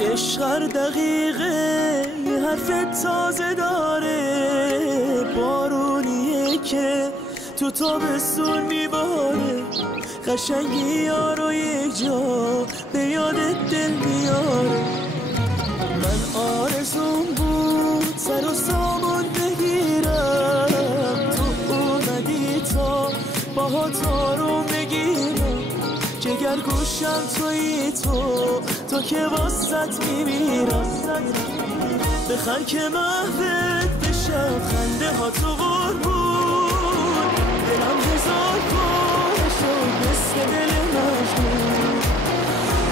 عشق هر دقیقه یه حرف تازه داره، بارونیه که تو تابستون میباره، قشنگی یارو یک جا به یادت دل میاره. من آرزون بود سر و سامان بگیرم، تو اومدی تا باهات آروم بگیرم، جگر گوشم تویی تو که واسط میمیرم. بخند که محوت بشم، خنده ها تو قربون، دلم هزار پاره شد مثل دل مجنون.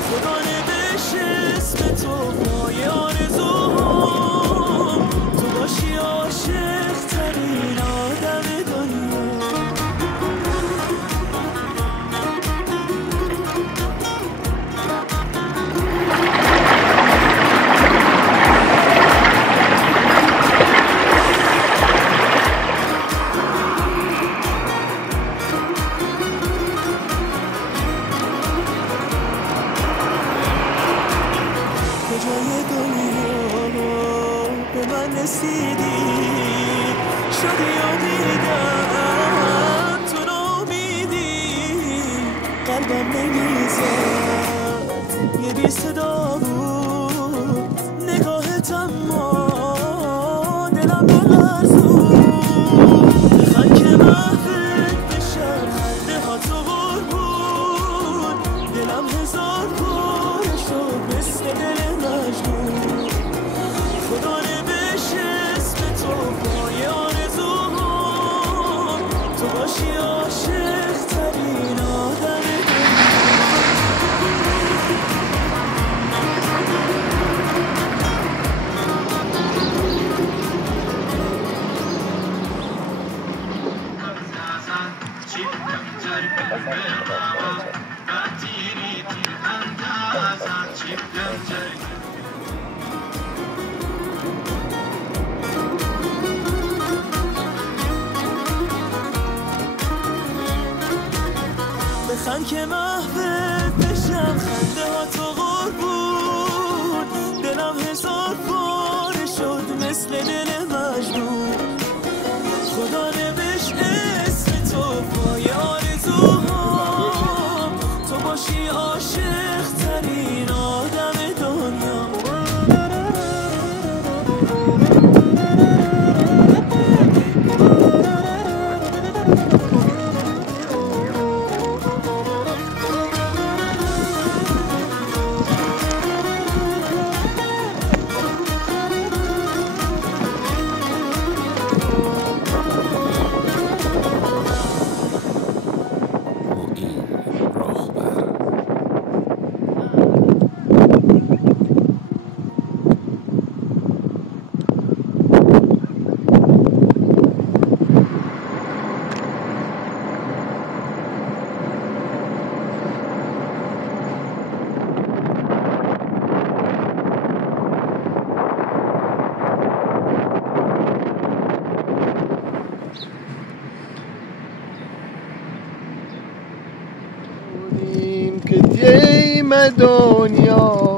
خدا نوشت اسم تو پای آرزوام، تو باشی عاشق ترین آدم دنیا. کجای دنیا به من رسیدی، شدی و دیدم تو نامیدی، قلبم نمیزد یه بی صدا بود، نگاهت اما دلم بلرزون. بخند که محوت بشم، خنده ها تو قربون، دلم هزار پاره شد مثل دل مجنون. خدا نوشت اسم تو پای آرزوام، تو باشی عاشق ترین آدم بخند که محوت بشم، خنده ها تو قربون، دلم هزار پاره شد مثل دل مجنون. خدا نوشت اسم تو پای آرزوهام، تو باشی عاشق ترین آدم دنیا. که دیم دنیا